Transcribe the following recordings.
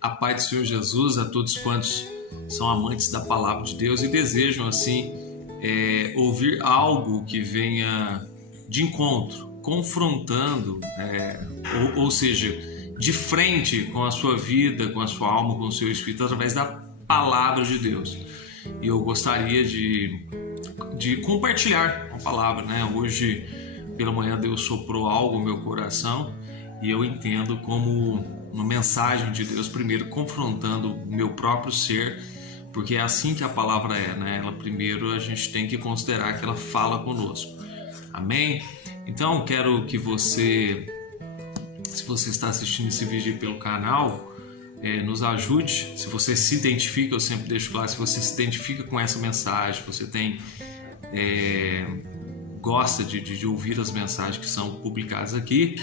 A paz do Senhor Jesus a todos quantos são amantes da palavra de Deus e desejam assim ouvir algo que venha de encontro, confrontando, ou seja, de frente com a sua vida, com a sua alma, com o seu espírito, através da palavra de Deus. E eu gostaria de compartilhar a palavra, né? Hoje pela manhã Deus soprou algo no meu coração e eu entendo como uma mensagem de Deus, primeiro confrontando o meu próprio ser, porque é assim que a palavra é, né? Ela primeiro a gente tem que considerar que ela fala conosco. Amém? Então quero que você, se você está assistindo esse vídeo pelo canal, nos ajude. Se você se identifica, eu sempre deixo claro, se você se identifica com essa mensagem, você tem gosta de ouvir as mensagens que são publicadas aqui,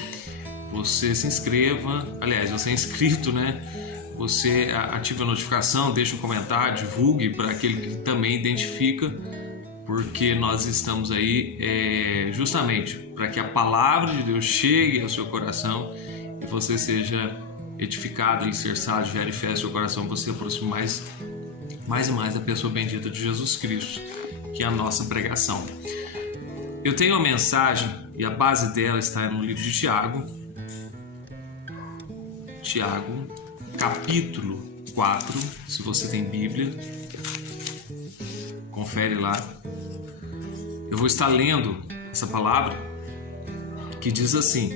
você se inscreva. Aliás, você é inscrito, né? Você ative a notificação, deixe um comentário, divulgue para aquele que também identifica, porque nós estamos aí justamente para que a palavra de Deus chegue ao seu coração e você seja edificado, alicerçado, gere fé no seu coração, você aproxime mais e mais da pessoa bendita de Jesus Cristo, que é a nossa pregação. Eu tenho uma mensagem e a base dela está no livro de Tiago, capítulo 4, se você tem Bíblia, confere lá. Eu vou estar lendo essa palavra que diz assim,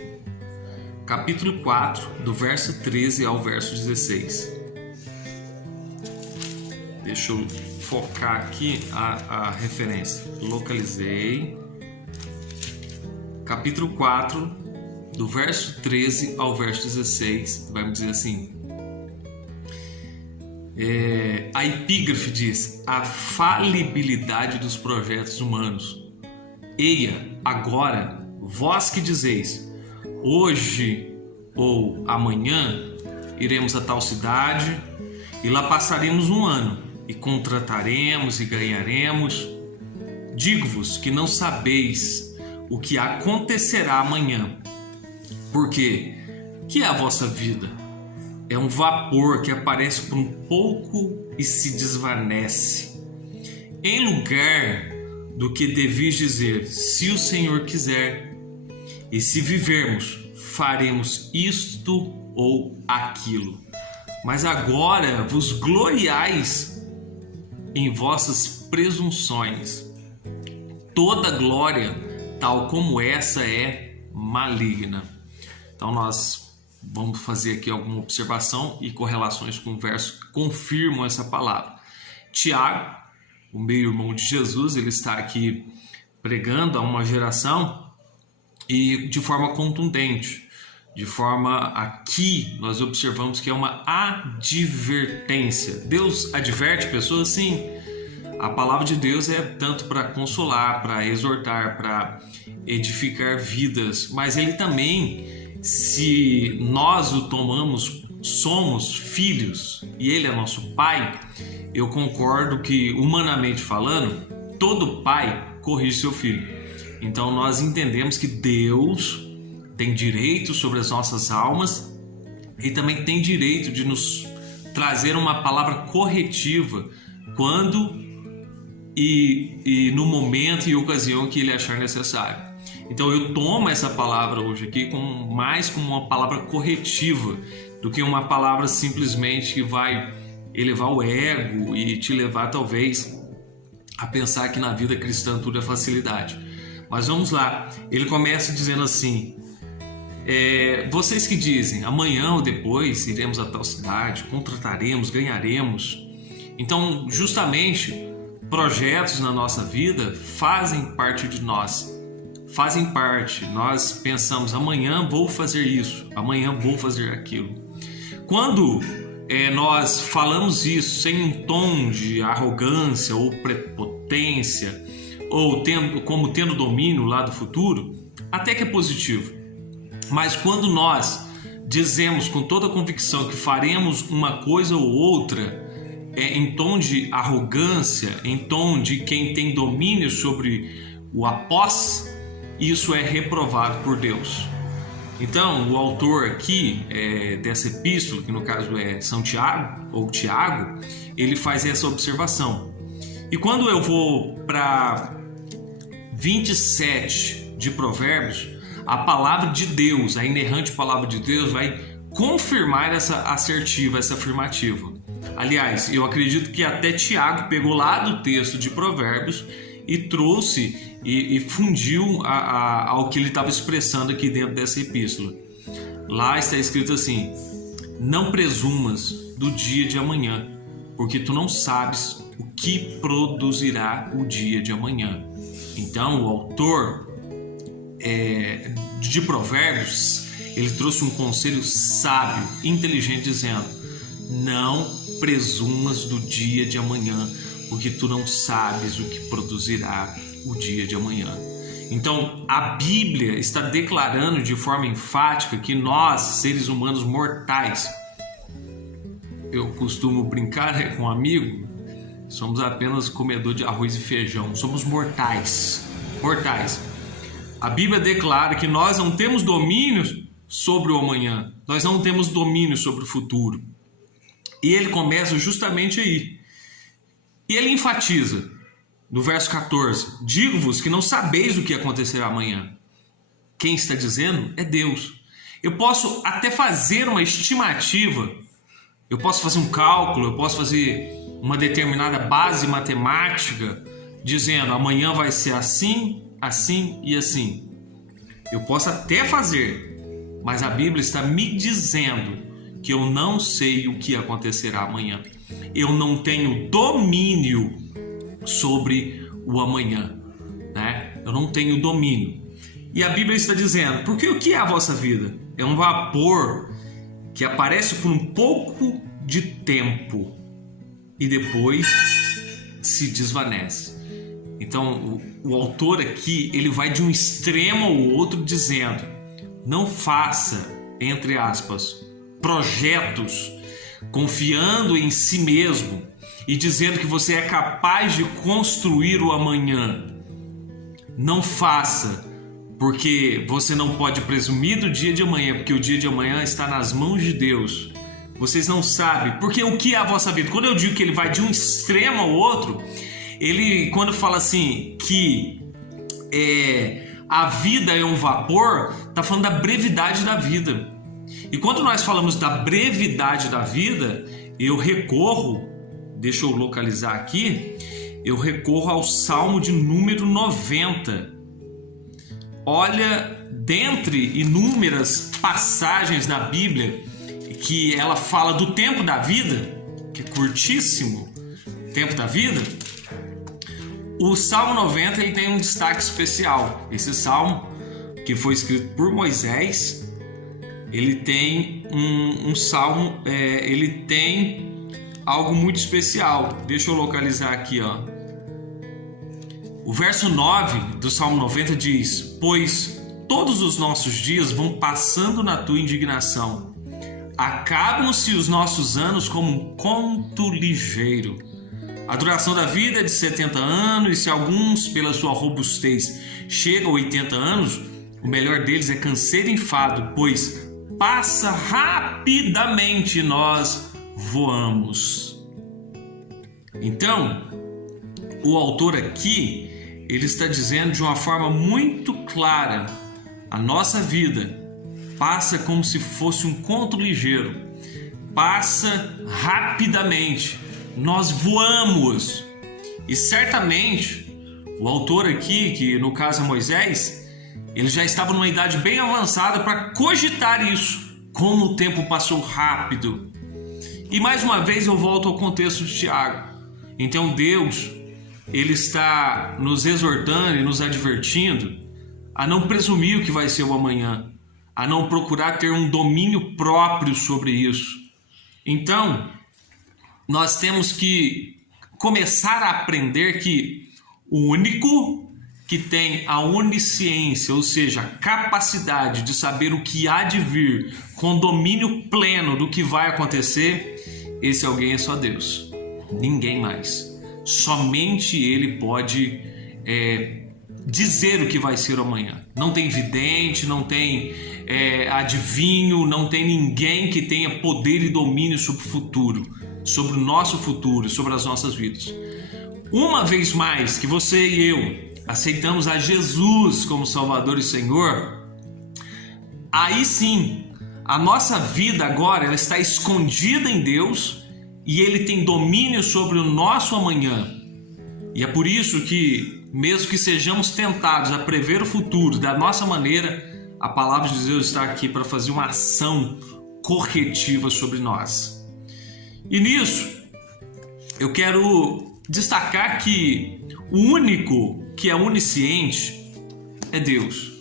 capítulo 4, do verso 13 ao verso 16. Deixa eu focar aqui a referência. Localizei. Capítulo 4, do verso 13 ao verso 16, vai me dizer assim. A epígrafe diz: a falibilidade dos projetos humanos. Eia, agora, vós que dizeis, hoje ou amanhã iremos a tal cidade e lá passaremos um ano e contrataremos e ganharemos. Digo-vos que não sabeis o que acontecerá amanhã, porque que é a vossa vida? É um vapor que aparece por um pouco e se desvanece. Em lugar do que devis dizer, se o Senhor quiser, e se vivermos, faremos isto ou aquilo. Mas agora vos gloriais em vossas presunções. Toda glória, tal como essa, é maligna. Então nós vamos fazer aqui alguma observação e correlações com o verso que confirmam essa palavra. Tiago, o meio-irmão de Jesus, ele está aqui pregando a uma geração e de forma contundente, de forma aqui nós observamos que é uma advertência. Deus adverte pessoas, sim. A palavra de Deus é tanto para consolar, para exortar, para edificar vidas, mas ele também, se nós o tomamos, somos filhos e ele é nosso pai. Eu concordo que, humanamente falando, todo pai corrige seu filho. Então nós entendemos que Deus tem direito sobre as nossas almas e também tem direito de nos trazer uma palavra corretiva quando e no momento e ocasião que ele achar necessário. Então eu tomo essa palavra hoje aqui mais como uma palavra corretiva do que uma palavra simplesmente que vai elevar o ego e te levar talvez a pensar que na vida cristã tudo é facilidade. Mas vamos lá, ele começa dizendo assim, vocês que dizem, amanhã ou depois iremos a tal cidade, contrataremos, ganharemos. Então justamente projetos na nossa vida fazem parte de nós. Fazem parte, nós pensamos, amanhã vou fazer isso, amanhã vou fazer aquilo. Quando nós falamos isso sem um tom de arrogância ou prepotência, ou tendo domínio lá do futuro, até que é positivo. Mas quando nós dizemos com toda a convicção que faremos uma coisa ou outra, em tom de arrogância, em tom de quem tem domínio sobre o após, isso é reprovado por Deus. Então, o autor aqui dessa epístola, que no caso é São Tiago, ou Tiago, ele faz essa observação. E quando eu vou para 27 de Provérbios, a palavra de Deus, a inerrante palavra de Deus, vai confirmar essa assertiva, essa afirmativa. Aliás, eu acredito que até Tiago pegou lá do texto de Provérbios e trouxe e fundiu ao que ele estava expressando aqui dentro dessa epístola. Lá está escrito assim: não presumas do dia de amanhã, porque tu não sabes o que produzirá o dia de amanhã. Então, o autor de Provérbios, ele trouxe um conselho sábio, inteligente, dizendo: não presumas do dia de amanhã, porque tu não sabes o que produzirá o dia de amanhã. Então, a Bíblia está declarando de forma enfática que nós, seres humanos mortais, eu costumo brincar com um amigo, somos apenas comedor de arroz e feijão, somos mortais. A Bíblia declara que nós não temos domínio sobre o amanhã, nós não temos domínio sobre o futuro. E ele começa justamente aí. E ele enfatiza, no verso 14: digo-vos que não sabeis o que acontecerá amanhã. Quem está dizendo é Deus. Eu posso até fazer uma estimativa, eu posso fazer um cálculo, eu posso fazer uma determinada base matemática, dizendo amanhã vai ser assim, assim e assim. Eu posso até fazer, mas a Bíblia está me dizendo que eu não sei o que acontecerá amanhã. Eu não tenho domínio sobre o amanhã, né? Eu não tenho domínio. E a Bíblia está dizendo, porque o que é a vossa vida? É um vapor que aparece por um pouco de tempo e depois se desvanece. Então, o autor aqui, ele vai de um extremo ao outro dizendo: não faça, entre aspas, projetos confiando em si mesmo e dizendo que você é capaz de construir o amanhã. Não faça, porque você não pode presumir do dia de amanhã, porque o dia de amanhã está nas mãos de Deus. Vocês não sabem, porque o que é a vossa vida? Quando eu digo que ele vai de um extremo ao outro, ele, quando fala assim que a vida é um vapor, está falando da brevidade da vida. E quando nós falamos da brevidade da vida, eu recorro, deixa eu localizar aqui, eu recorro ao Salmo de número 90. Olha, dentre inúmeras passagens na Bíblia que ela fala do tempo da vida, que é curtíssimo, tempo da vida, o Salmo 90 ele tem um destaque especial. Esse salmo, que foi escrito por Moisés, ele tem um salmo, ele tem algo muito especial. Deixa eu localizar aqui, ó. O verso 9 do Salmo 90 diz: pois todos os nossos dias vão passando na tua indignação, acabam-se os nossos anos como um conto ligeiro. A duração da vida é de 70 anos, e se alguns, pela sua robustez, chegam a 80 anos, o melhor deles é canseiro e enfado, pois passa rapidamente e nós voamos. Então, o autor aqui, ele está dizendo de uma forma muito clara: a nossa vida passa como se fosse um conto ligeiro, passa rapidamente, nós voamos. E certamente o autor aqui, que no caso é Moisés, ele já estava numa idade bem avançada para cogitar isso, como o tempo passou rápido. E mais uma vez eu volto ao contexto de Tiago. Então Deus, ele está nos exortando e nos advertindo a não presumir o que vai ser o amanhã, a não procurar ter um domínio próprio sobre isso. Então, nós temos que começar a aprender que o único que tem a onisciência, ou seja, a capacidade de saber o que há de vir, com domínio pleno do que vai acontecer, esse alguém é só Deus, ninguém mais. Somente Ele pode dizer o que vai ser amanhã. Não tem vidente, não tem adivinho, não tem ninguém que tenha poder e domínio sobre o futuro, sobre o nosso futuro, sobre as nossas vidas. Uma vez mais que você e eu aceitamos a Jesus como Salvador e Senhor, aí sim, a nossa vida agora ela está escondida em Deus e Ele tem domínio sobre o nosso amanhã. E é por isso que, mesmo que sejamos tentados a prever o futuro da nossa maneira, a palavra de Deus está aqui para fazer uma ação corretiva sobre nós. E nisso, eu quero destacar que o único que é onisciente é Deus.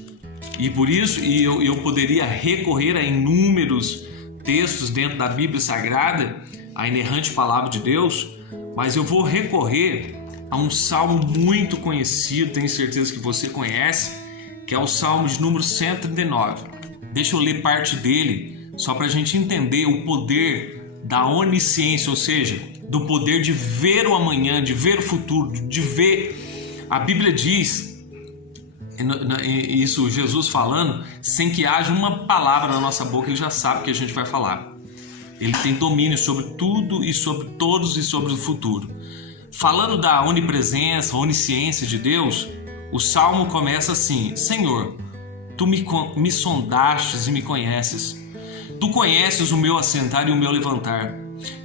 E por isso eu poderia recorrer a inúmeros textos dentro da Bíblia Sagrada, a inerrante palavra de Deus, mas eu vou recorrer a um salmo muito conhecido, tenho certeza que você conhece, que é o Salmo de número 139. Deixa eu ler parte dele, só para a gente entender o poder da onisciência, ou seja, do poder de ver o amanhã, de ver o futuro, de ver. A Bíblia diz, isso Jesus falando, sem que haja uma palavra na nossa boca, ele já sabe o que a gente vai falar. Ele tem domínio sobre tudo e sobre todos e sobre o futuro. Falando da onipresença, onisciência de Deus, o Salmo começa assim: Senhor, Tu me sondastes e me conheces. Tu conheces o meu assentar e o meu levantar.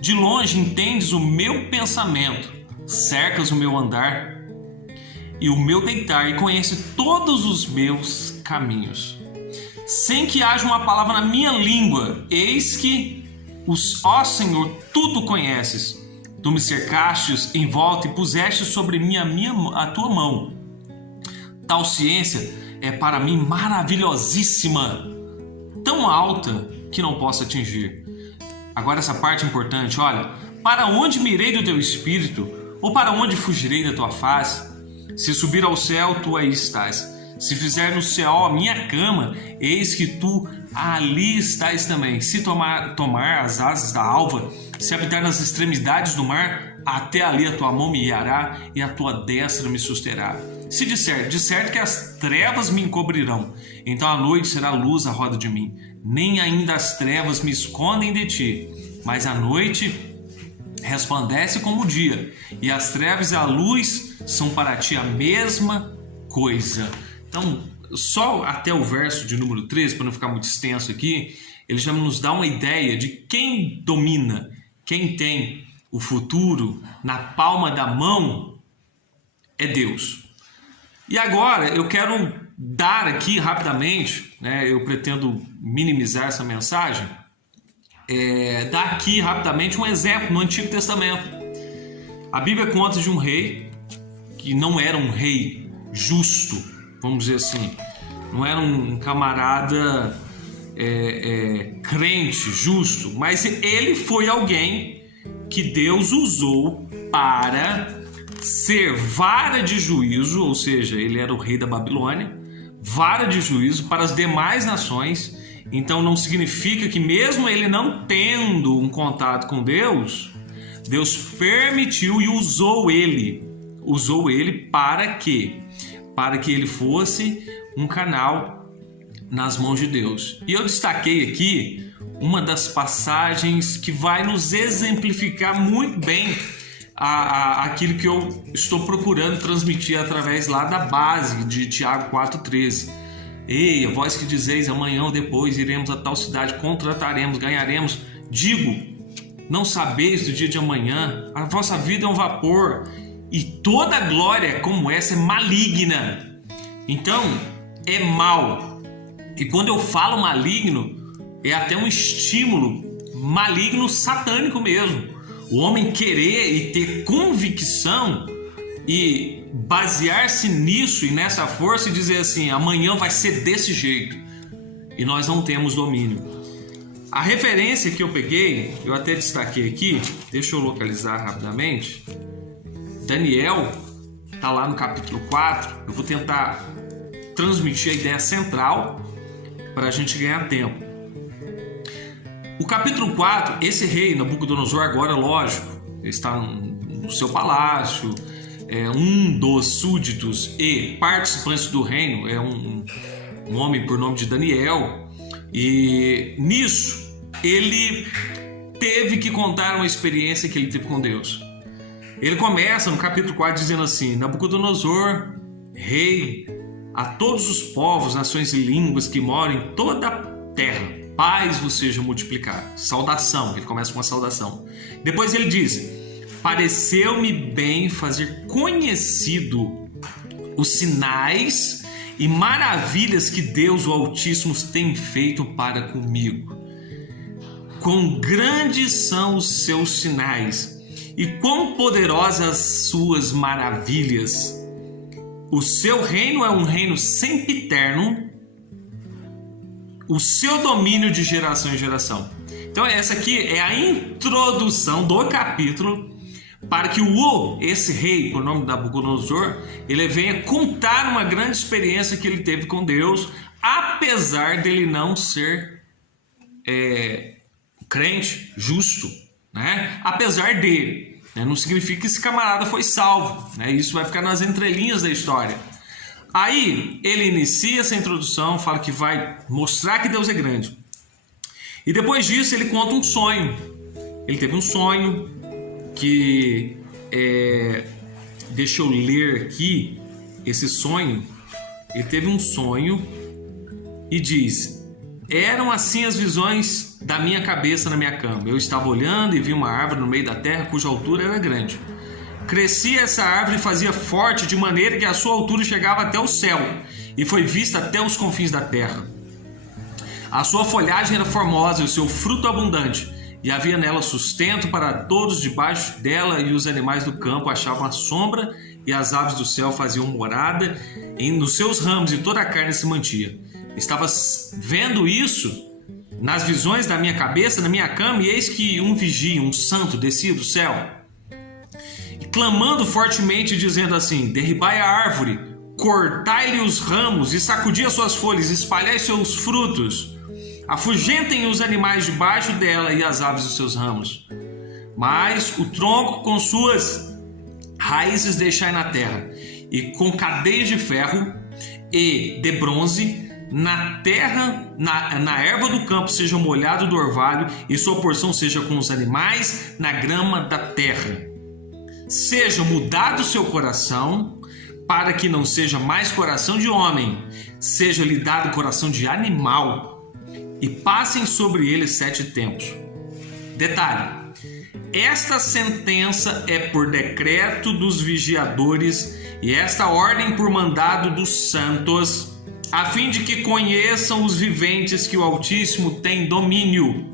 De longe entendes o meu pensamento, cercas o meu andar e o meu deitar, e conheces todos os meus caminhos. Sem que haja uma palavra na minha língua, eis que, ó Senhor, Tu conheces. Tu me cercastes em volta e puseste sobre mim a Tua mão. Tal ciência é para mim maravilhosíssima, tão alta que não posso atingir. Agora essa parte é importante, olha. Para onde me irei do Teu Espírito? Ou para onde fugirei da Tua face? Se subir ao céu, Tu aí estás. Se fizer no céu a minha cama, eis que Tu ali estás também. Se tomar as asas da alva, se habitar nas extremidades do mar, até ali a Tua mão me guiará e a Tua destra me susterá. Se disser, de certo que as trevas me encobrirão, então a noite será luz à roda de mim. Nem ainda as trevas me escondem de Ti, mas a noite resplandece como o dia, e as trevas e a luz são para Ti a mesma coisa. Então, só até o verso de número 13, para não ficar muito extenso aqui, ele já nos dá uma ideia de quem domina, quem tem o futuro na palma da mão é Deus. E agora eu quero dar aqui rapidamente, eu pretendo minimizar essa mensagem, dar aqui rapidamente um exemplo no Antigo Testamento. A Bíblia conta de um rei que não era um rei justo, vamos dizer assim, não era um camarada crente, justo, mas ele foi alguém que Deus usou para ser vara de juízo, ou seja, ele era o rei da Babilônia, vara de juízo para as demais nações. Então não significa que mesmo ele não tendo um contato com Deus, Deus permitiu e usou ele para quê? Para que ele fosse um canal nas mãos de Deus. E eu destaquei aqui uma das passagens que vai nos exemplificar muito bem aquilo que eu estou procurando transmitir através lá da base de Tiago 4,13. Ei, a vós que dizeis, amanhã ou depois iremos a tal cidade, contrataremos, ganharemos. Digo, não sabeis do dia de amanhã, a vossa vida é um vapor, e toda glória como essa é maligna. Então, é mal. E quando eu falo maligno, é até um estímulo maligno satânico mesmo. O homem querer e ter convicção e basear-se nisso e nessa força e dizer assim, amanhã vai ser desse jeito. E nós não temos domínio. A referência que eu peguei, eu até destaquei aqui, deixa eu localizar rapidamente. Daniel está lá no capítulo 4. Eu vou tentar transmitir a ideia central para a gente ganhar tempo. O capítulo 4, esse rei Nabucodonosor agora, lógico, está no seu palácio, um dos súditos e participantes do reino, é um homem por nome de Daniel. E nisso, ele teve que contar uma experiência que ele teve com Deus. Ele começa no capítulo 4 dizendo assim: Nabucodonosor, rei, a todos os povos, nações e línguas que moram em toda a terra, paz vos seja multiplicada. Saudação, ele começa com uma saudação. Depois ele diz: pareceu-me bem fazer conhecido os sinais e maravilhas que Deus, o Altíssimo, tem feito para comigo. Quão grandes são os seus sinais e quão poderosas suas maravilhas. O seu reino é um reino sempiterno, o seu domínio de geração em geração. Então essa aqui é a introdução do capítulo para que esse rei, por nome de Nabucodonosor, ele venha contar uma grande experiência que ele teve com Deus, apesar dele não ser crente, justo, né? Apesar de, né? Não significa que esse camarada foi salvo, né? Isso vai ficar nas entrelinhas da história. Aí ele inicia essa introdução, fala que vai mostrar que Deus é grande. E depois disso ele conta um sonho. Ele teve um sonho que, deixa eu ler aqui esse sonho. Ele teve um sonho e diz: eram assim as visões da minha cabeça na minha cama. Eu estava olhando e vi uma árvore no meio da terra cuja altura era grande. Crescia essa árvore e fazia forte de maneira que a sua altura chegava até o céu e foi vista até os confins da terra. A sua folhagem era formosa e o seu fruto abundante, e havia nela sustento para todos debaixo dela, e os animais do campo achavam a sombra, e as aves do céu faziam morada nos seus ramos, e toda a carne se mantia. Estava vendo isso nas visões da minha cabeça, na minha cama, e eis que um vigia, um santo, descia do céu, clamando fortemente, dizendo assim: derribai a árvore, cortai-lhe os ramos, e sacudi as suas folhas, espalhai seus frutos, afugentem os animais debaixo dela e as aves dos seus ramos. Mas o tronco com suas raízes deixai na terra, e com cadeias de ferro e de bronze na terra, na erva do campo seja molhado do orvalho, e sua porção seja com os animais na grama da terra. Seja mudado o seu coração, para que não seja mais coração de homem, seja-lhe dado coração de animal, e passem sobre ele 7 tempos. Detalhe: esta sentença é por decreto dos vigiadores, e esta ordem por mandado dos santos, a fim de que conheçam os viventes que o Altíssimo tem domínio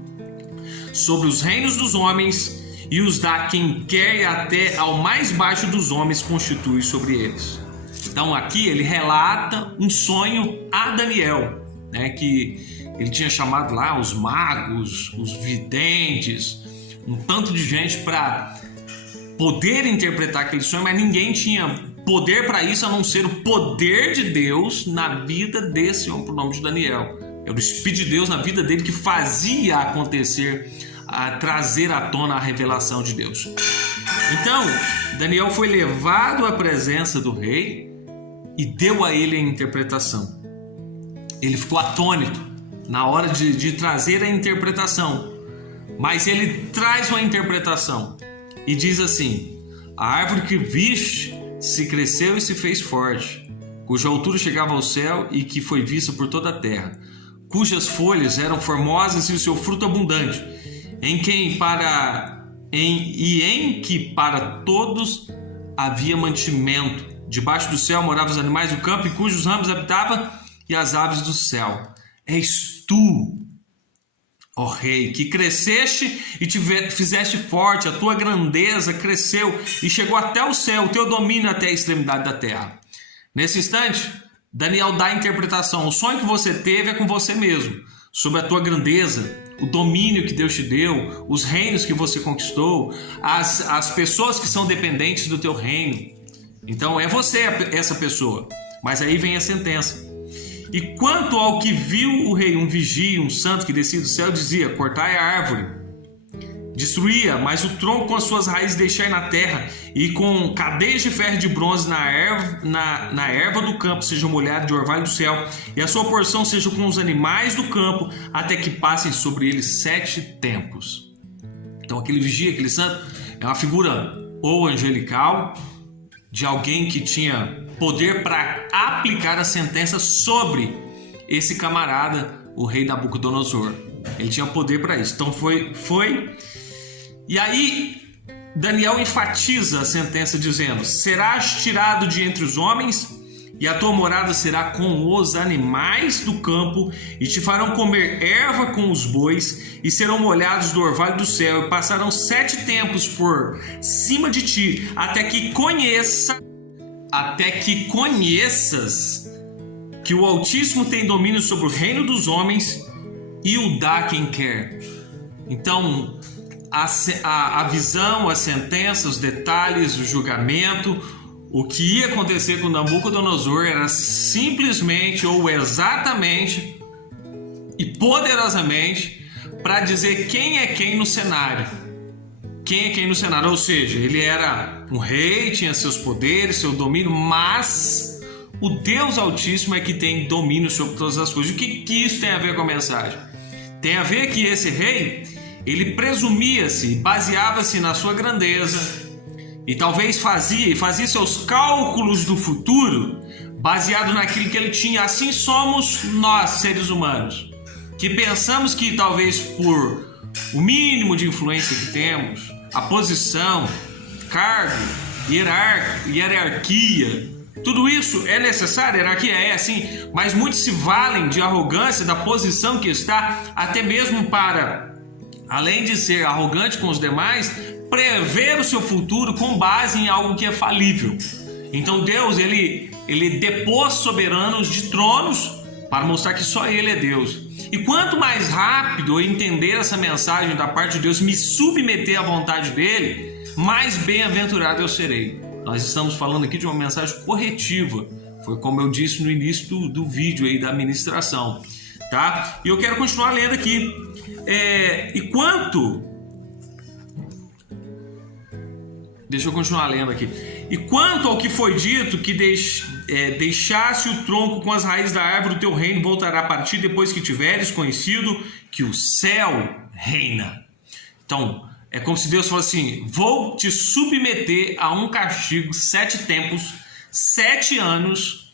sobre os reinos dos homens, e os dá quem quer, e até ao mais baixo dos homens constitui sobre eles. Então aqui ele relata um sonho a Daniel, né, que ele tinha chamado lá os magos, os videntes, um tanto de gente para poder interpretar aquele sonho, mas ninguém tinha poder para isso a não ser o poder de Deus na vida desse homem por nome de Daniel. Era o Espírito de Deus na vida dele que fazia acontecer, a trazer à tona a revelação de Deus. Então, Daniel foi levado à presença do rei e deu a ele a interpretação. Ele ficou atônito na hora de trazer a interpretação, mas ele traz uma interpretação e diz assim: a árvore que viste se cresceu e se fez forte, cuja altura chegava ao céu e que foi vista por toda a terra, cujas folhas eram formosas e o seu fruto abundante, em que para todos havia mantimento. Debaixo do céu moravam os animais do campo, e cujos ramos habitavam e as aves do céu. És tu, ó rei, que cresceste e te fizeste forte, a tua grandeza cresceu e chegou até o céu, o teu domínio até a extremidade da terra. Nesse instante, Daniel dá a interpretação: o sonho que você teve é com você mesmo, sobre a tua grandeza, o domínio que Deus te deu, os reinos que você conquistou, as pessoas que são dependentes do teu reino. Então é você essa pessoa. Mas aí vem a sentença: e quanto ao que viu o rei, um vigia, um santo que descia do céu, dizia: cortai a árvore, destruía, mas o tronco com as suas raízes deixai na terra, e com cadeias de ferro e de bronze na erva do campo seja molhado de orvalho do céu, e a sua porção seja com os animais do campo, até que passem sobre ele 7 tempos. Então aquele vigia, aquele santo, é uma figura ou angelical, de alguém que tinha poder para aplicar a sentença sobre esse camarada, o rei Nabucodonosor. Ele tinha poder para isso. Então foi. E aí Daniel enfatiza a sentença dizendo: serás tirado de entre os homens, e a tua morada será com os animais do campo, e te farão comer erva com os bois, e serão molhados do orvalho do céu, e passarão 7 tempos por cima de ti, até que conheças que o Altíssimo tem domínio sobre o reino dos homens e o dá a quem quer. Então, a visão, a sentença, os detalhes, o julgamento, o que ia acontecer com Nabucodonosor era simplesmente ou exatamente e poderosamente para dizer quem é quem no cenário. Quem é quem no cenário, ou seja, ele era um rei, tinha seus poderes, seu domínio, mas o Deus Altíssimo é que tem domínio sobre todas as coisas. O que isso tem a ver com a mensagem? Tem a ver que esse rei, ele presumia-se, baseava-se na sua grandeza e talvez fazia seus cálculos do futuro baseado naquilo que ele tinha. Assim somos nós, seres humanos, que pensamos que talvez por o mínimo de influência que temos, a posição, cargo, hierarquia, tudo isso é necessário, hierarquia é assim, mas muitos se valem de arrogância, da posição que está, até mesmo para, além de ser arrogante com os demais, prever o seu futuro com base em algo que é falível. Então Deus, ele depôs soberanos de tronos para mostrar que só Ele é Deus. E quanto mais rápido eu entender essa mensagem da parte de Deus, me submeter à vontade dEle, mais bem-aventurado eu serei. Nós estamos falando aqui de uma mensagem corretiva. Foi como eu disse no início do vídeo aí da ministração, tá? E eu quero continuar lendo aqui. Deixa eu continuar lendo aqui. E quanto ao que foi dito, que deixasse o tronco com as raízes da árvore, o teu reino voltará para ti depois que tiveres conhecido que o céu reina. Então, é como se Deus falasse assim: vou te submeter a um castigo 7 tempos, 7 anos,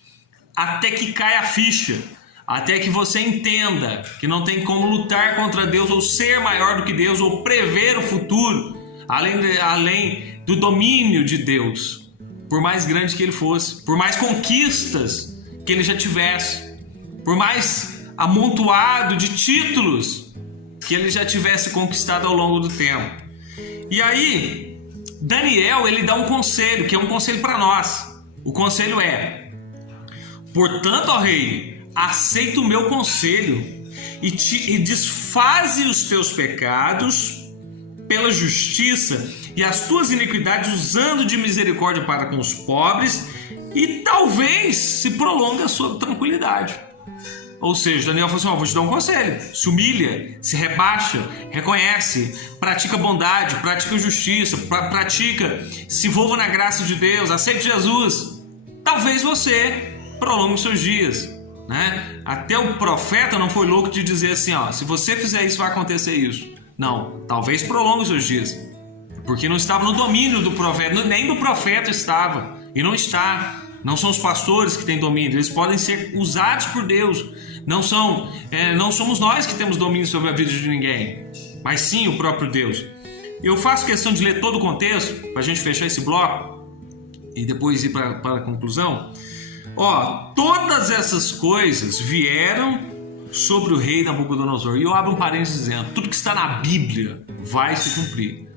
até que caia a ficha, até que você entenda que não tem como lutar contra Deus, ou ser maior do que Deus, ou prever o futuro, além do domínio de Deus, por mais grande que ele fosse, por mais conquistas que ele já tivesse, por mais amontoado de títulos que ele já tivesse conquistado ao longo do tempo. E aí, Daniel, ele dá um conselho, que é um conselho para nós. O conselho é: portanto, ó rei, aceita o meu conselho e desfaze os teus pecados pela justiça e as tuas iniquidades, usando de misericórdia para com os pobres, e talvez se prolongue a sua tranquilidade. Ou seja, Daniel falou assim: vou te dar um conselho: se humilha, se rebaixa, reconhece, pratica bondade, pratica justiça, se envolva na graça de Deus, aceite Jesus. Talvez você prolongue os seus dias, né? Até o profeta não foi louco de dizer assim: se você fizer isso, vai acontecer isso. Não, talvez prolongue os seus dias, porque não estava no domínio do profeta, nem do profeta estava, e não está. Não são os pastores que têm domínio, eles podem ser usados por Deus. Não somos nós que temos domínio sobre a vida de ninguém, mas sim o próprio Deus. Eu faço questão de ler todo o contexto para a gente fechar esse bloco e depois ir para a conclusão. Todas essas coisas vieram sobre o rei Nabucodonosor. E eu abro um parênteses dizendo: tudo que está na Bíblia vai se cumprir,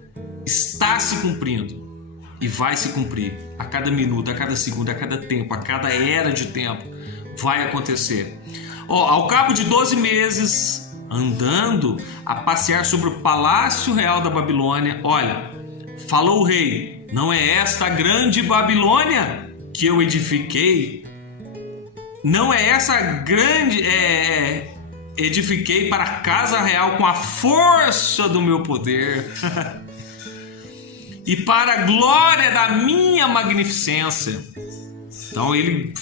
está se cumprindo e vai se cumprir a cada minuto, a cada segundo, a cada tempo, a cada era de tempo vai acontecer. Ao cabo de 12 meses andando a passear sobre o palácio real da Babilônia, olha, falou o rei: não é esta a grande Babilônia que eu edifiquei? Não é essa grande edifiquei para a casa real com a força do meu poder e para a glória da minha magnificência. Então ele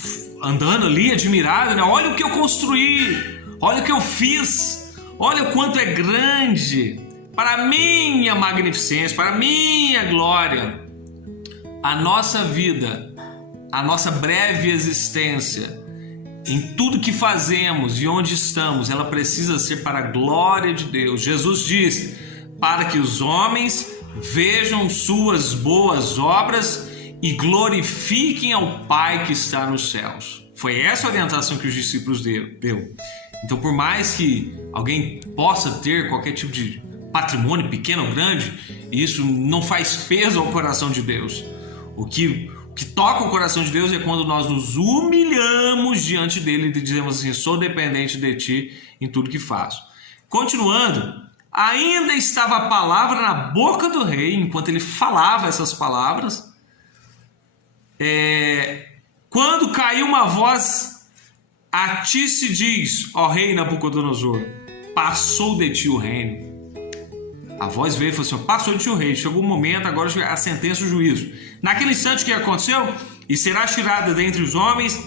andando ali admirado, né? Olha o que eu construí, olha o que eu fiz, olha o quanto é grande, para a minha magnificência, para a minha glória. A nossa vida, a nossa breve existência, em tudo que fazemos e onde estamos, ela precisa ser para a glória de Deus. Jesus diz: para que os homens vejam suas boas obras e glorifiquem ao Pai que está nos céus. Foi essa a orientação que os discípulos deu. Então, por mais que alguém possa ter qualquer tipo de patrimônio, pequeno ou grande, isso não faz peso ao coração de Deus. O que toca o coração de Deus é quando nós nos humilhamos diante dele e dizemos assim: sou dependente de ti em tudo que faço. Continuando, ainda estava a palavra na boca do rei, enquanto ele falava essas palavras, quando caiu uma voz: a ti se diz, ó rei Nabucodonosor, passou de ti o reino. A voz veio e falou assim: passou de ti o rei, chegou o momento, agora a sentença, o juízo. Naquele instante, o que aconteceu? E será tirada dentre os homens,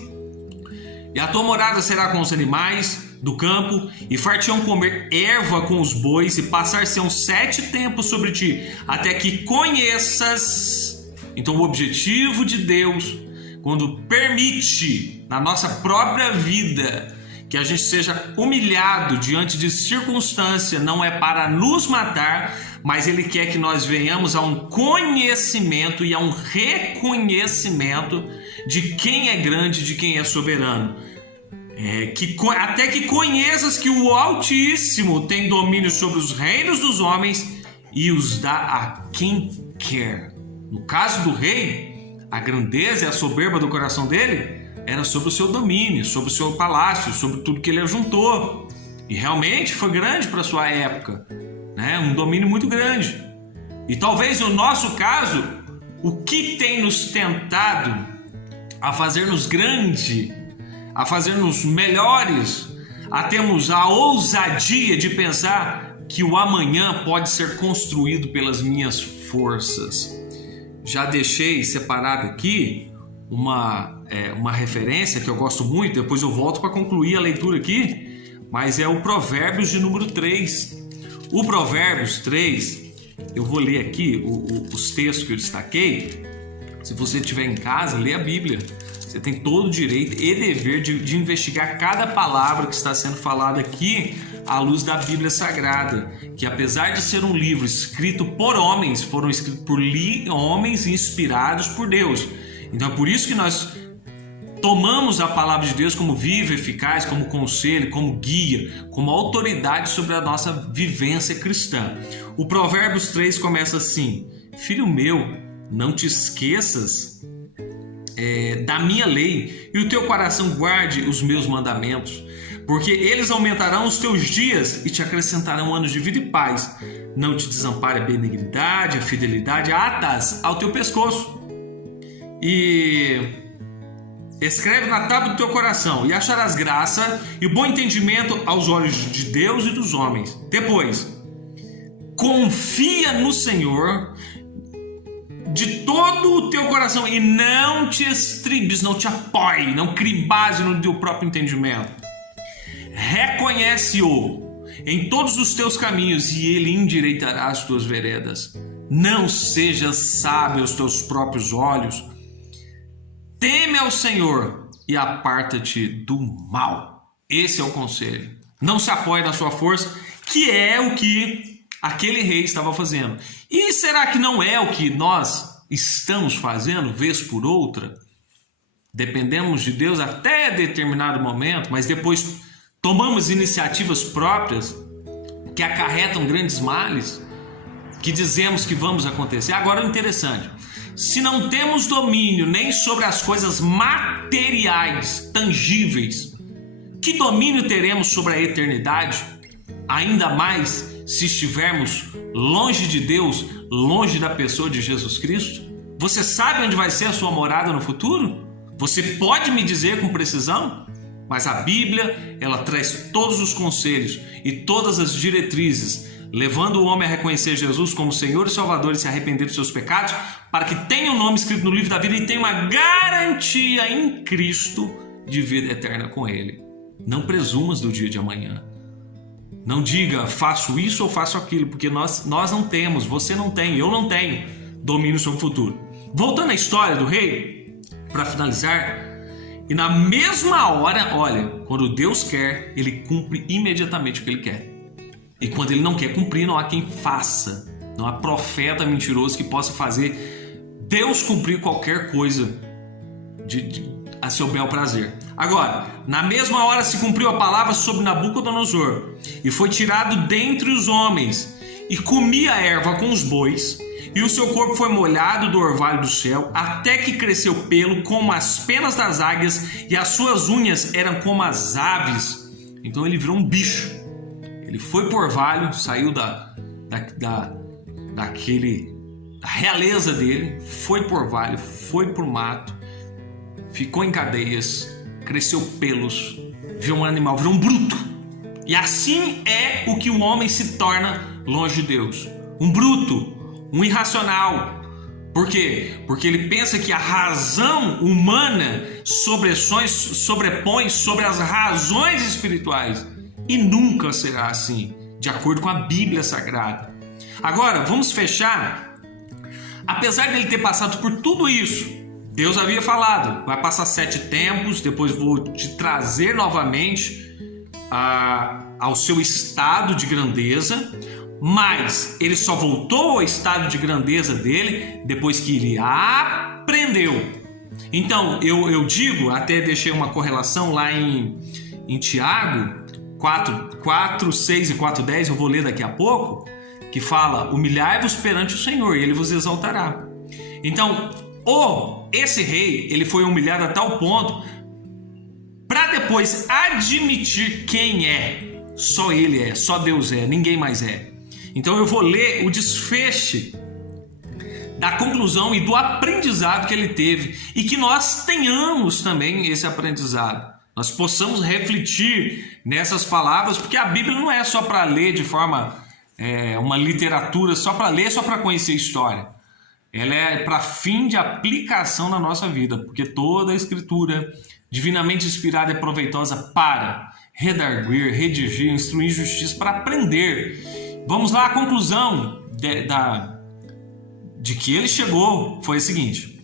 e a tua morada será com os animais do campo, e far-te-ão comer erva com os bois, e passar-se-ão 7 tempos sobre ti, até que conheças. Então, o objetivo de Deus, quando permite na nossa própria vida que a gente seja humilhado diante de circunstância, não é para nos matar, mas Ele quer que nós venhamos a um conhecimento e a um reconhecimento de quem é grande, de quem é soberano. Até que conheças que o Altíssimo tem domínio sobre os reinos dos homens e os dá a quem quer. No caso do rei, a grandeza e a soberba do coração dele era sobre o seu domínio, sobre o seu palácio, sobre tudo que ele ajuntou. E realmente foi grande para a sua época, né? Um domínio muito grande. E talvez no nosso caso, o que tem nos tentado a fazer-nos grande, a fazer-nos melhores, a termos a ousadia de pensar que o amanhã pode ser construído pelas minhas forças. Já deixei separado aqui uma referência que eu gosto muito, depois eu volto para concluir a leitura aqui, mas é o Provérbios de número 3. O Provérbios 3, eu vou ler aqui os textos que eu destaquei. Se você estiver em casa, lê a Bíblia. Você tem todo o direito e dever de investigar cada palavra que está sendo falada aqui à luz da Bíblia Sagrada, que apesar de ser um livro escrito por homens, foram escritos por homens inspirados por Deus. Então é por isso que nós tomamos a palavra de Deus como viva, eficaz, como conselho, como guia, como autoridade sobre a nossa vivência cristã. O Provérbios 3 começa assim: filho meu, não te esqueças da minha lei, e o teu coração guarde os meus mandamentos, porque eles aumentarão os teus dias e te acrescentarão anos de vida e paz. Não te desampare a benignidade, a fidelidade, atas ao teu pescoço. E escreve na tábua do teu coração, e acharás graça e bom entendimento aos olhos de Deus e dos homens. Depois, confia no Senhor de todo o teu coração e não te estribes, não te apoie, não crie base no teu próprio entendimento. Reconhece-o em todos os teus caminhos e ele endireitará as tuas veredas. Não sejas sábio aos teus próprios olhos. Teme ao Senhor e aparta-te do mal. Esse é o conselho. Não se apoie na sua força, que é o que aquele rei estava fazendo. E será que não é o que nós estamos fazendo, vez por outra? Dependemos de Deus até determinado momento, mas depois tomamos iniciativas próprias que acarretam grandes males, que dizemos que vamos acontecer. Agora, o interessante: se não temos domínio nem sobre as coisas materiais, tangíveis, que domínio teremos sobre a eternidade? Ainda mais se estivermos longe de Deus, longe da pessoa de Jesus Cristo? Você sabe onde vai ser a sua morada no futuro? Você pode me dizer com precisão? Mas a Bíblia, ela traz todos os conselhos e todas as diretrizes, levando o homem a reconhecer Jesus como Senhor e Salvador e se arrepender dos seus pecados, para que tenha o nome escrito no livro da vida e tenha uma garantia em Cristo de vida eterna com Ele. Não presumas do dia de amanhã. Não diga, faço isso ou faço aquilo, porque nós não temos, você não tem, eu não tenho domínio sobre o futuro. Voltando à história do rei, para finalizar, e na mesma hora, olha, quando Deus quer, Ele cumpre imediatamente o que Ele quer. E quando Ele não quer cumprir, não há quem faça. Não há profeta mentiroso que possa fazer Deus cumprir qualquer coisa a seu bel prazer. Agora, na mesma hora se cumpriu a palavra sobre Nabucodonosor, e foi tirado dentre os homens, e comia erva com os bois, e o seu corpo foi molhado do orvalho do céu, até que cresceu pelo como as penas das águias, e as suas unhas eram como as aves. Então ele virou um bicho. Ele foi por orvalho, saiu da realeza dele, foi por orvalho, foi por mato, ficou em cadeias, cresceu pelos, virou um animal, virou um bruto. E assim é o que o homem se torna longe de Deus. Um bruto, um irracional. Por quê? Porque ele pensa que a razão humana sobrepõe sobre as razões espirituais. E nunca será assim, de acordo com a Bíblia Sagrada. Agora, vamos fechar. Apesar dele ter passado por tudo isso, Deus havia falado, vai passar 7 tempos, depois vou te trazer novamente ao seu estado de grandeza, mas ele só voltou ao estado de grandeza dele depois que ele aprendeu. Então, eu digo, até deixei uma correlação lá em Tiago 4, 6 e 4, 10, eu vou ler daqui a pouco, que fala, humilhai-vos perante o Senhor e Ele vos exaltará. Então, esse rei, ele foi humilhado a tal ponto para depois admitir quem é. Só ele é, só Deus é, ninguém mais é. Então eu vou ler o desfecho da conclusão e do aprendizado que ele teve, e que nós tenhamos também esse aprendizado. Nós possamos refletir nessas palavras, porque a Bíblia não é só para ler de forma, uma literatura, só para ler, só para conhecer história. Ela é para fim de aplicação na nossa vida, porque toda a Escritura divinamente inspirada é proveitosa para redarguir, redigir, instruir em justiça, para aprender. Vamos lá, a conclusão de que ele chegou foi a seguinte: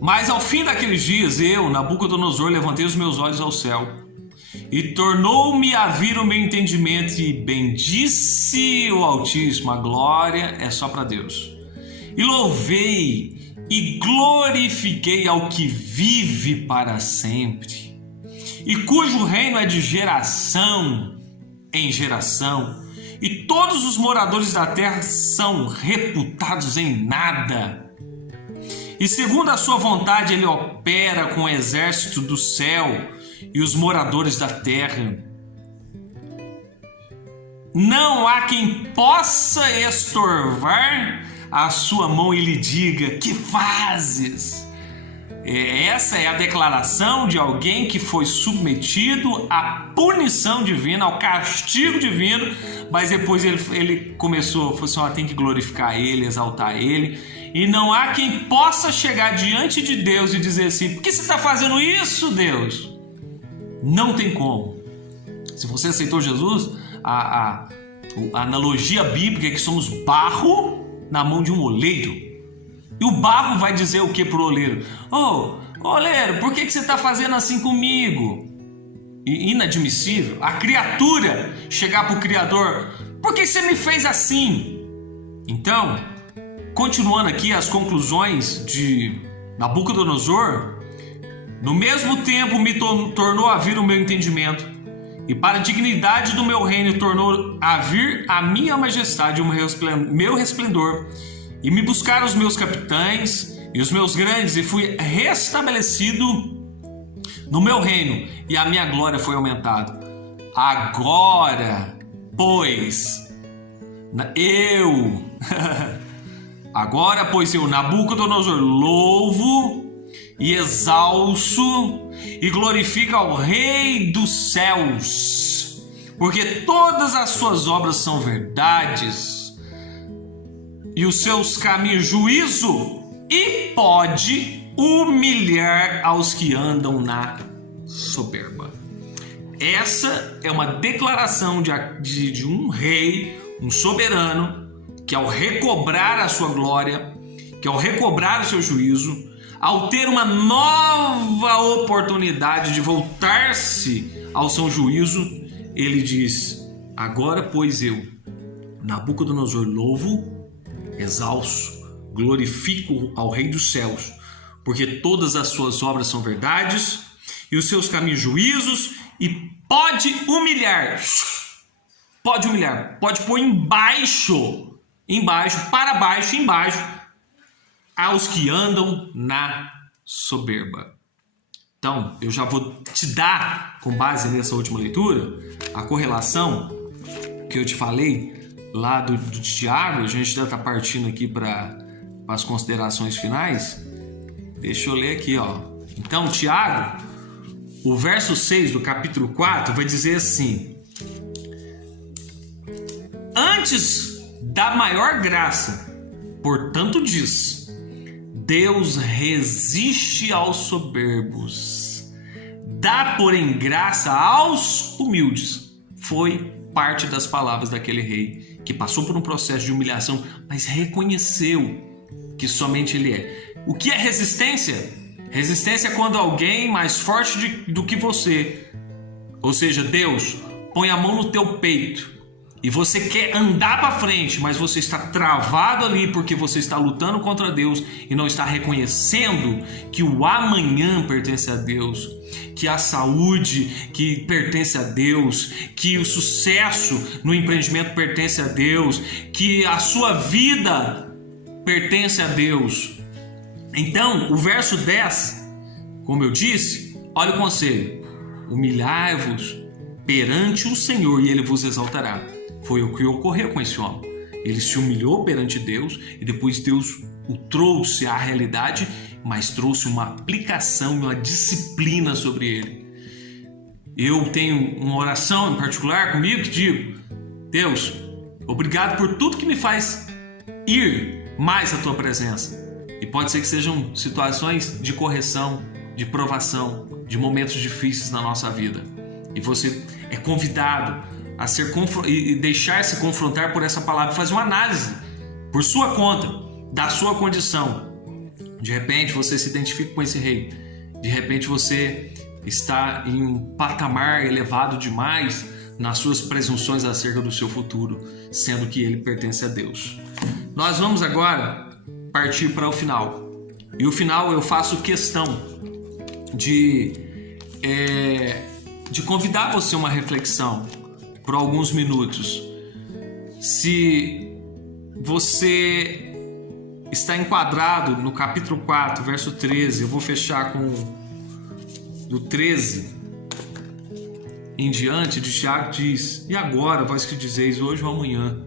mas ao fim daqueles dias, eu, Nabucodonosor, levantei os meus olhos ao céu, e tornou-me a vir o meu entendimento, e bendisse o Altíssimo, a glória é só para Deus. E louvei e glorifiquei ao que vive para sempre, e cujo reino é de geração em geração, e todos os moradores da terra são reputados em nada. E segundo a sua vontade ele opera com o exército do céu e os moradores da terra. Não há quem possa estorvar a sua mão e lhe diga: que fazes? Essa é a declaração de alguém que foi submetido à punição divina, ao castigo divino, mas depois ele começou, falou assim: tem que glorificar ele, exaltar ele, e não há quem possa chegar diante de Deus e dizer assim: por que você está fazendo isso, Deus? Não tem como. Se você aceitou Jesus, a analogia bíblica é que somos barro na mão de um oleiro. E o barro vai dizer o que para o oleiro? Oleiro, por que você está fazendo assim comigo? Inadmissível a criatura chegar para o Criador: por que você me fez assim? Então, continuando aqui as conclusões de Nabucodonosor, no mesmo tempo me tornou a vir o meu entendimento, e para a dignidade do meu reino tornou a vir a minha majestade, o meu resplendor, e me buscaram os meus capitães e os meus grandes, e fui restabelecido no meu reino, e a minha glória foi aumentada. Agora, pois, eu, Nabucodonosor, louvo e exalço e glorifica ao Rei dos céus, porque todas as suas obras são verdades e os seus caminhos juízo, e pode humilhar aos que andam na soberba. Essa é uma declaração de um rei, um soberano, que ao recobrar a sua glória, que ao recobrar o seu juízo, ao ter uma nova oportunidade de voltar-se ao seu juízo, ele diz: agora, pois eu, Nabucodonosor, louvo, exalço, glorifico ao Rei dos céus, porque todas as suas obras são verdades e os seus caminhos juízos, e pode humilhar, pode pôr embaixo, para baixo, embaixo, aos que andam na soberba. Então, eu já vou te dar, com base nessa última leitura, a correlação que eu te falei lá do Tiago. A gente já está partindo aqui para as considerações finais. Deixa eu ler aqui, ó. Então, Tiago, o verso 6 do capítulo 4 vai dizer assim: antes da maior graça, portanto diz, Deus resiste aos soberbos, dá, porém, graça aos humildes. Foi parte das palavras daquele rei que passou por um processo de humilhação, mas reconheceu que somente ele é. O que é resistência? Resistência é quando alguém mais forte do que você, ou seja, Deus, põe a mão no teu peito e você quer andar para frente, mas você está travado ali porque você está lutando contra Deus e não está reconhecendo que o amanhã pertence a Deus, que a saúde que pertence a Deus, que o sucesso no empreendimento pertence a Deus, que a sua vida pertence a Deus. Então, o verso 10, como eu disse, olha o conselho: humilhai-vos perante o Senhor e Ele vos exaltará. Foi o que ocorreu com esse homem. Ele se humilhou perante Deus e depois Deus o trouxe à realidade, mas trouxe uma aplicação e uma disciplina sobre ele. Eu tenho uma oração em particular comigo que digo: Deus, obrigado por tudo que me faz ir mais à Tua presença. E pode ser que sejam situações de correção, de provação, de momentos difíceis na nossa vida. E você é convidado a e deixar-se confrontar por essa palavra, fazer uma análise por sua conta, da sua condição. De repente você se identifica com esse rei, de repente você está em um patamar elevado demais nas suas presunções acerca do seu futuro, sendo que ele pertence a Deus. Nós vamos agora partir para o final, e o final eu faço questão de convidar você a uma reflexão por alguns minutos. Se você está enquadrado no capítulo 4, verso 13, eu vou fechar com do 13 em diante. De Tiago diz: e agora, vós que dizeis, hoje ou amanhã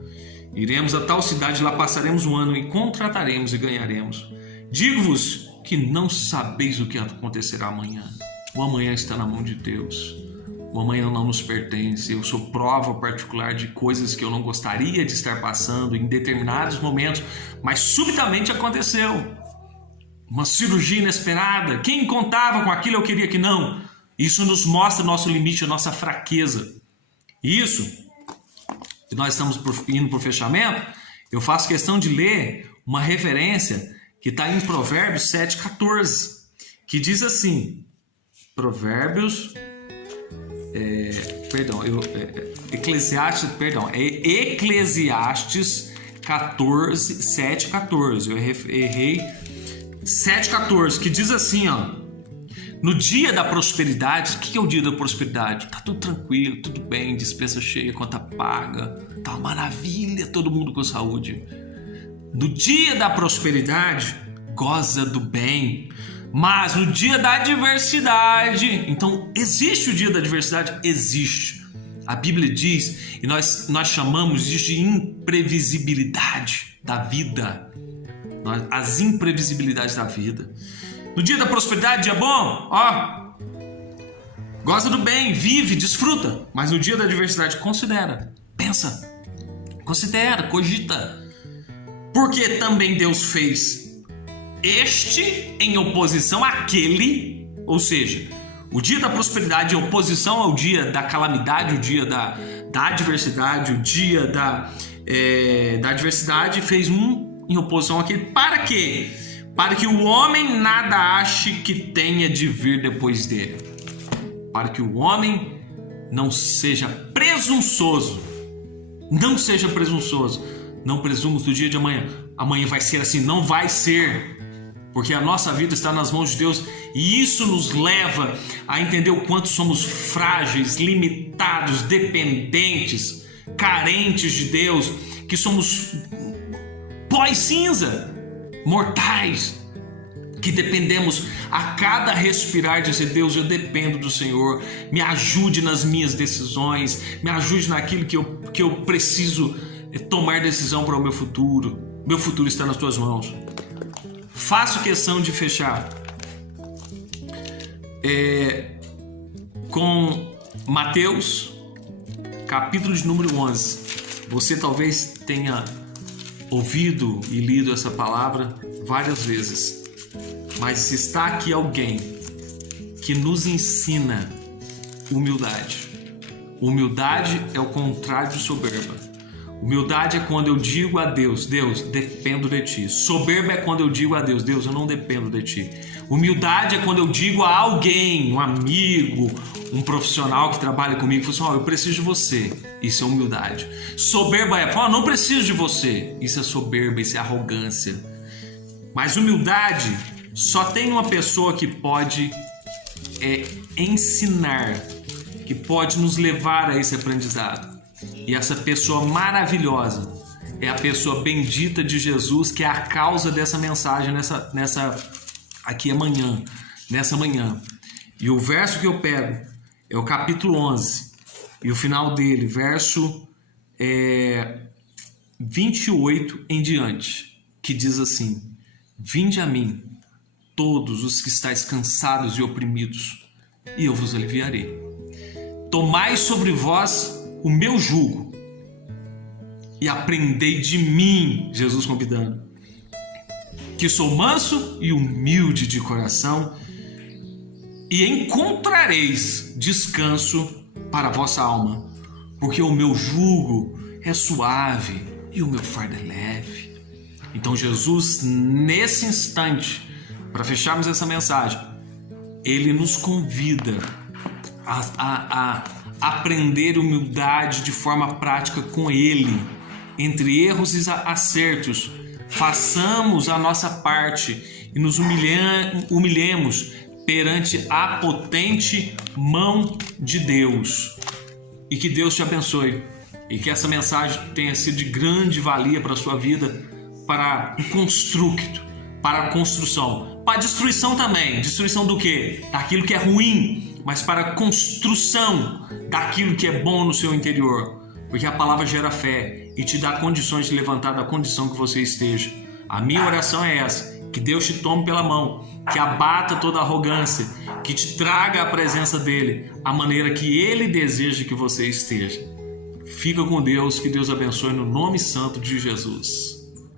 iremos a tal cidade, lá passaremos um ano e contrataremos e ganharemos. Digo-vos que não sabeis o que acontecerá amanhã. O amanhã está na mão de Deus. O amanhã não nos pertence. Eu sou prova particular de coisas que eu não gostaria de estar passando em determinados momentos, mas subitamente aconteceu. Uma cirurgia inesperada. Quem contava com aquilo, eu queria que não. Isso nos mostra nosso limite, a nossa fraqueza. Isso, e nós estamos indo para o fechamento, eu faço questão de ler uma referência que está em Provérbios 7,14, que diz assim, Eclesiastes 14, 7,14, eu errei, 7,14, que diz assim, ó: no dia da prosperidade. O que é o dia da prosperidade? Tá tudo tranquilo, tudo bem, despensa cheia, conta paga, tá uma maravilha, todo mundo com saúde. No dia da prosperidade, goza do bem, mas no dia da adversidade, então existe o dia da adversidade? Existe. A Bíblia diz, e nós chamamos isso de imprevisibilidade da vida, as imprevisibilidades da vida. No dia da prosperidade, dia bom, ó, goza do bem, vive, desfruta. Mas no dia da adversidade, considera, pensa, considera, cogita. Porque também Deus fez este em oposição àquele, ou seja, o dia da prosperidade em oposição ao dia da calamidade, o dia da adversidade, o dia da adversidade, fez um em oposição àquele. Para quê? Para que o homem nada ache que tenha de vir depois dele. Para que o homem não seja presunçoso. Não seja presunçoso. Não presumos do dia de amanhã. Amanhã vai ser assim. Não vai ser. Porque a nossa vida está nas mãos de Deus. E isso nos leva a entender o quanto somos frágeis, limitados, dependentes, carentes de Deus. Que somos pós-cinza, mortais, que dependemos a cada respirar de dizer: Deus, eu dependo do Senhor, me ajude nas minhas decisões, me ajude naquilo que eu preciso tomar decisão para o meu futuro está nas tuas mãos. Faço questão de fechar com Mateus, capítulo de número 11. Você talvez tenha ouvido e lido essa palavra várias vezes, mas se está aqui alguém que nos ensina humildade. Humildade é o contrário de soberba. Humildade é quando eu digo a Deus: Deus, dependo de ti. Soberba é quando eu digo a Deus: Deus, eu não dependo de ti. Humildade é quando eu digo a alguém, um amigo, um profissional que trabalha comigo, fala assim: eu preciso de você. Isso é humildade. Soberba é: não preciso de você. Isso é soberba, isso é arrogância. Mas humildade só tem uma pessoa que pode ensinar, que pode nos levar a esse aprendizado. E essa pessoa maravilhosa é a pessoa bendita de Jesus, que é a causa dessa mensagem nessa manhã. E o verso que eu pego é o capítulo 11 e o final dele, verso 28 em diante, que diz assim: vinde a mim, todos os que estáis cansados e oprimidos, e eu vos aliviarei. Tomai sobre vós o meu jugo e aprendei de mim, Jesus convidando, que sou manso e humilde de coração, e encontrareis descanso para a vossa alma, porque o meu jugo é suave e o meu fardo é leve. Então Jesus, nesse instante, para fecharmos essa mensagem, ele nos convida a aprender humildade de forma prática com ele. Entre erros e acertos, façamos a nossa parte e nos humilhemos perante a potente mão de Deus. E que Deus te abençoe e que essa mensagem tenha sido de grande valia para a sua vida, para o construto, para a construção, para a destruição também. Destruição do quê? Daquilo que é ruim, mas para a construção daquilo que é bom no seu interior. Porque a palavra gera fé e te dá condições de levantar da condição que você esteja. A minha oração é essa: que Deus te tome pela mão, que abata toda arrogância, que te traga a presença dele, a maneira que ele deseja que você esteja. Fica com Deus, que Deus abençoe no nome santo de Jesus.